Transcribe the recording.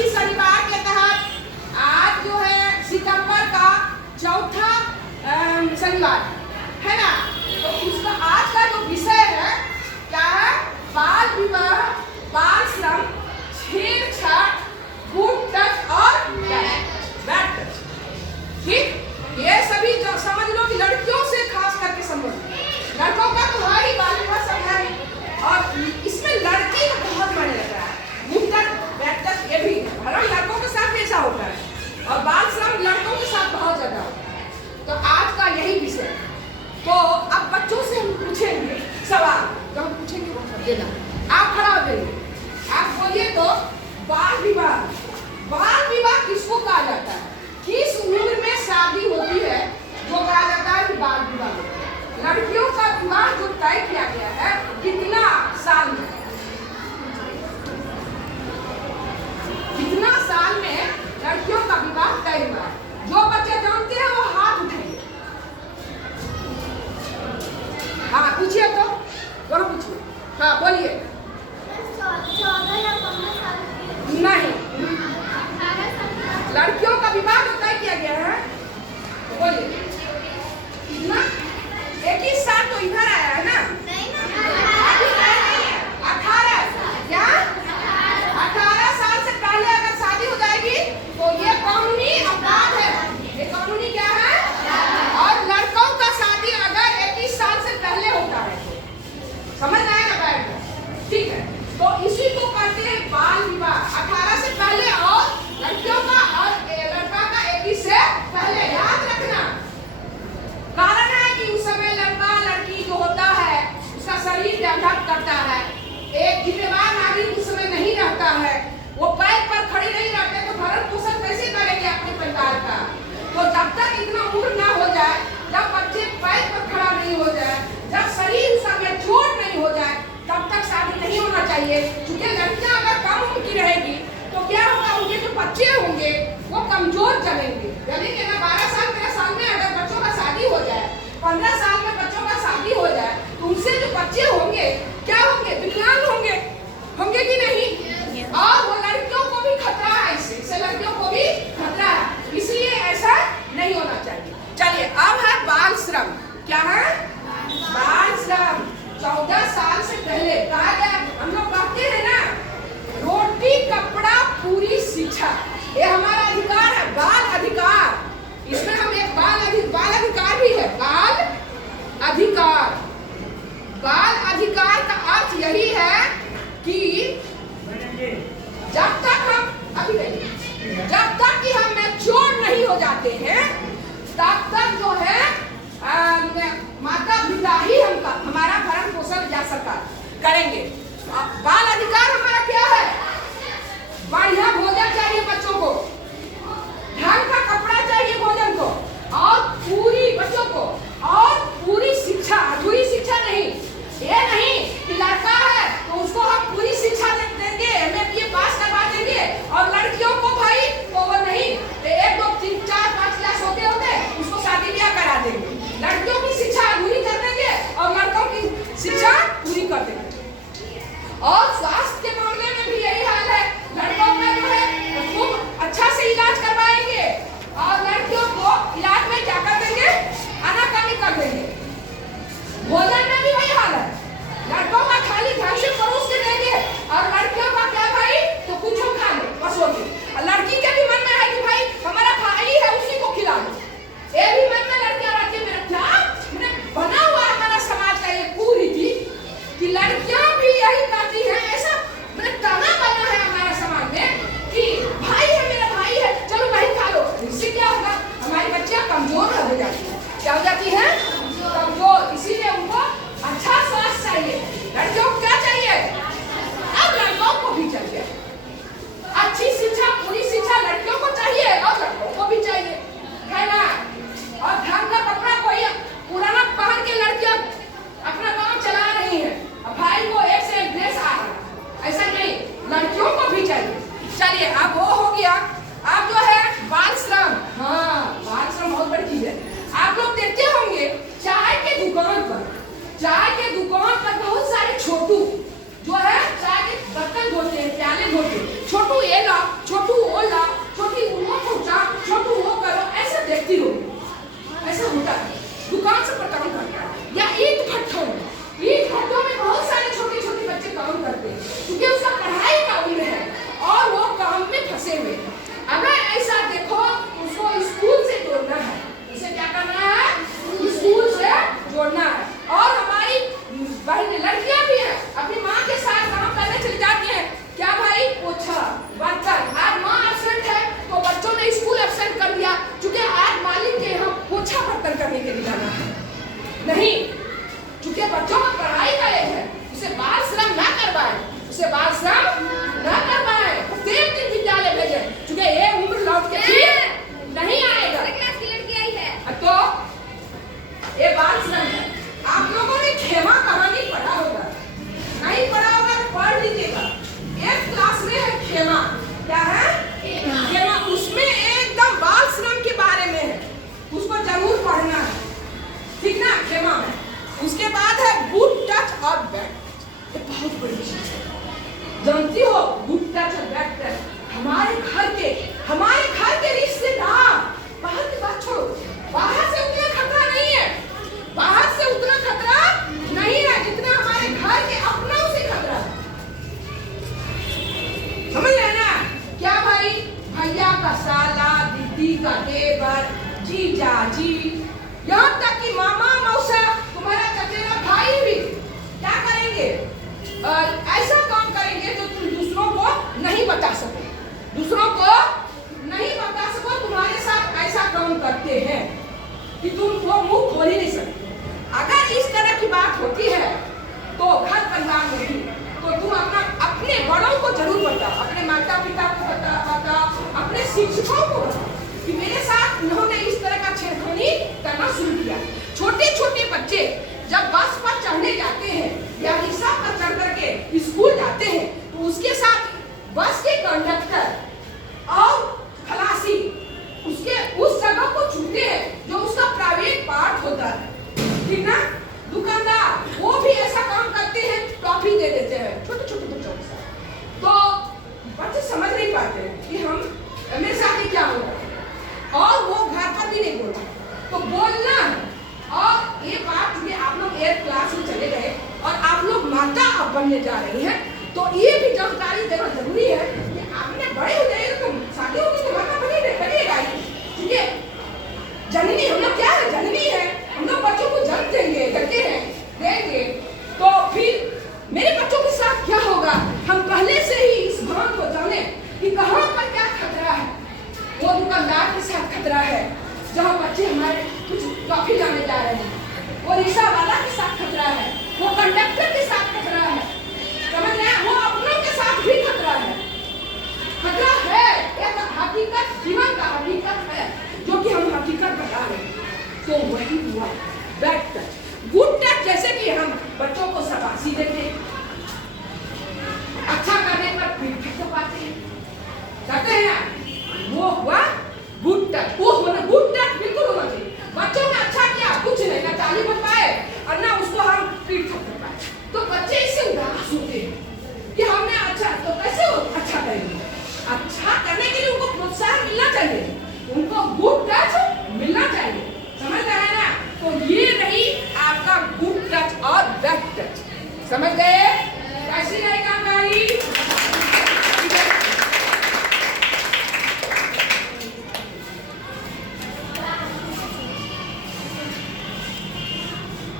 अच्छी शनिवार के तहत आज जो है सितंबर का चौथा शनिवार है ना, तो उसका आज का जो विषय है क्या है? बाल विवाह, बाल श्रम, छेड़छाड़, गुड टच और बैड टच। ठीक, ये सभी जो समझ लो कि लड़कियों से खास करके समझ, लड़कों का तो है ही बाल विवाह सब है, और इसमें लड़की को बहुत मायने लग रहा है। गुड टच बैड टच ये भी हर लड़कों के साथ ऐसा होता है, और बाल श्रम लड़कों के साथ बहुत ज्यादा होता है। तो आज का यही विषय। तो अब बच्चों से हम पूछेंगे सवाल, जो हम पूछेंगे वो कर देना। आप खड़ा हो जाइए, आप बोलिए तो बाल विवाह, बाल विवाह किसको कहा जाता है? किस उम्र में शादी होती है जो कहा जाता है कि बाल विवाह होता है? लड़कियों का विवाह जो तय किया गया है कितना साल में, कितना साल में लड़कियों का विवाह तय हुआ? जो बच्चे जानते हैं वो हाथ उठाइए। हाँ पूछिए, तो दोनों पूछिए। हाँ बोलिए। 14 या 15 साल की नहीं, 18 साल लड़कियों का विवाह जो तय किया गया है बोलिए कितना? 21 साल तो इधर आया है ना, नहीं ना, 18 क्या? 18 साल से पहले अगर शादी हो जाएगी तो ये कानूनी अपराध है। ये कानूनी क्या है? और लड़कों का शादी अगर 21 साल से पहले होता है तो समझ आया ना बैठ कर? ठीक है, तो इसी को कहते हैं बाल विवाह। 18 से पहले और लड़कियों का और लड़का का 21 से पहले, याद रखना। कारण है कि उस समय लड़का लड़की जो होता है उसका शरीर डेवलप करता है, एक जिम्मेवार नागरिक उस समय नहीं रहता है, वो पैर पर खड़े नहीं रहते, तो भरण पोषण कैसे करेंगे अपने परिवार का? तो जब तक इतना उम्र ना हो जाए, जब बच्चे पैर पर खड़ा नहीं हो जाए, जब शरीर उसका मैच्योर नहीं हो जाए, तब तक शादी नहीं होना चाहिए। क्योंकि लड़कियां अगर कम उम्र की रहेगी तो क्या होगा, उनके जो बच्चे होंगे वो कमजोर चलेंगे ना। 12 साल 13 साल में अगर बच्चों का शादी हो जाए, 15 साल में बच्चों का शादी हो जाए, तो उनसे जो बच्चे होंगे क्या होंगे? विकलांग होंगे, होंगे कि नहीं? और वो लड़कियों को भी खतरा है, इससे लड़कियों को भी खतरा है, इसलिए ऐसा नहीं होना चाहिए। चलिए अब है बाल श्रम। क्या है? बाल श्रम 14 साल से पहले कहा गया। हम लोग कहते हैं ना, रोटी कपड़ा पूरी शिक्षा, ये हमारा अधिकार है, बाल अधिकार। इसमें हम एक बाल अधिकार भी है, बाल अधिकार। बाल अधिकार का अर्थ यही है कि जब तक हम जब तक कि हम मैच्योर नहीं हो जाते हैं, तब तक जो है माता पिता ही हमारा भरण पोषण या सरकार करेंगे। बाल अधिकार हमारा क्या है? बढ़िया भोजन चाहिए बच्चों को, ढंग का कपड़ा चाहिए भोजन को, और पूरी बच्चों को, और पूरी शिक्षा, अधूरी शिक्षा नहीं। ये नहीं कि लड़का है तो उसको हम पूरी शिक्षा देंगे, MA पास करवा देंगे, और लड़कियों को भाई तो वो नहीं, 1 2 3 4 5 क्लास होते होते उसको शादी ब्याह करा देंगे। लड़कियों की शिक्षा अधूरी कर देंगे और लड़कों की शिक्षा पूरी कर देंगे। और स्वास्थ्य के मामले में भी यही हाल है, लड़कों में जो है खूब अच्छा से इलाज करवाएंगे, और लड़कियों को इलाज में क्या कर देंगे? आनाकानी कर देंगे। भोजन में भी वही हाल है, लड़कों का थाली ढंग से परोस के देंगे, और लड़कियों का क्या भाई तो कुछ हम खा लो बस हो गया। लड़की के भी मन में है कि भाई हमारा भाई है उसी को खिला दो, ये भी मन में लड़कियां रहती है। मेरा क्या मैंने बना हुआ हमारा समाज का ये पूरी चीज कि लड़कियां भी यही करती है। ऐसा मैंने तना बना है हमारा समाज में कि भाई है मेरा भाई है, चलो भाई खा लो। इससे क्या होगा? हमारी बच्चियां कमजोर हो जाती है। क्या हो जाती है? कमजोर। इसीलिए उनको करते हैं, क्योंकि उसका पढ़ाई का उम्र है और वो काम में फंसे हुए हैं। अगर ऐसा देखो, उसको स्कूल से जोड़ना है, उसे क्या करना है, स्कूल से जोड़ना है। और हमारी बहन लड़कियां भी हैं, अपनी माँ के साथ काम करने चली जाती हैं, क्या भाई, पोछा बर्तन। आज माँ एब्सेंट है तो बच्चों ने स्कूल एब्सेंट कर दिया, क्योंकि आज मालिक के यहाँ पोछा बर्तन करने के लिए जाना है। नहीं, क्योंकि बच्चों का पढ़ाई का एज है, उसे बाल श्रम ना करवाए, उसे बाल श्रम ना करवाए, प्रत्येक दिन विद्यालय भेजे, क्योंकि ये उम्र लौट के फिर नहीं आएगा। क्लास की लड़की आई है तो ये बाल श्रम है। आप लोगों ने खेमा कहानी पढ़ा होगा, नहीं पढ़ा होगा तो पढ़ लीजिएगा। एक क्लास में है खेमा, क्या है खेमा, उसमें एकदम बाल श्रम के बारे में है, उसको जरूर पढ़ना है, ठीक ना, खेमा में। उसके बाद है गुड टच और बैड टच, ये बहुत बड़ी चीज है, जानती हो, गुड टच और बैड टच। हमारे घर के रिश्तेदार, बाहर की बात छोड़ो, बाहर से उतना खतरा नहीं है, बाहर से उतना खतरा नहीं है जितना हमारे घर के अपनों से खतरा है। समझ रहे ना, क्या भाई, भैया का साला, दीदी का देवर, जीजा जी, यहाँ तक कि मामा मौसा, तुम्हारा चचेरा भाई भी क्या करेंगे, ऐसा काम करेंगे जो तुम दूसरों को नहीं बता सको, दूसरों को नहीं बता सको, तुम्हारे साथ ऐसा काम करते हैं कि तुम वो मुंह खोल ही नहीं सकते। अगर इस तरह की बात होती है तो घर परिवार में भी, तो तुम अपने बड़ों को जरूर बताओ, अपने माता पिता को बताओ, अपने शिक्षकों को बताओ कि मेरे साथ उन्होंने इस तरह का छेड़खानी करना शुरू किया। छोटे छोटे बच्चे जब बस पर चढ़ने जाते हैं या रिक्शा पर चढ़ करके स्कूल जाते हैं, तो उसके साथ बस के कंडक्टर और खलासी उसके उस जगह को छूते हैं जो उसका प्राइवेट पार्ट होता है, ठीक ना। दुकानदार वो भी ऐसा काम करते हैं, टॉफी दे देते हैं छोटे छोटे बच्चों के साथ। तो बच्चे समझ नहीं पाते कि हम मेरे साथ क्या हो रहा है, और वो घर पर भी नहीं बोलता, तो बोलना है। और ये बात क्योंकि आप लोग 8th क्लास में चले गए और आप लोग माता अब बनने जा रही हैं, तो ये भी जानकारी देना जरूरी है कि आपने बड़े हो जाएगा तो शादी होगी तो माता बनिएगा, ठीक है। जननी हम लोग क्या है, जननी है, हम लोग बच्चों को जन्म देंगे, तो फिर मेरे बच्चों के साथ क्या होगा, हम पहले से ही इस भान को जाने कि कहाँ पर क्या खतरा है। वो दुकानदार के साथ खतरा है जहाँ बच्चे हमारे कुछ टॉफी लाने जा रहे हैं, वो रिक्शा वाला के साथ खतरा है, वो कंडक्टर के साथ खतरा है, समझ रहे हैं, वो अपनों के साथ भी खतरा है। खतरा है, एक हकीकत, जीवन का हकीकत है जो कि हम हकीकत बता रहे हैं। तो वही हुआ बैड टच। गुड टच जैसे कि हम बच्चों को शाबाशी देते,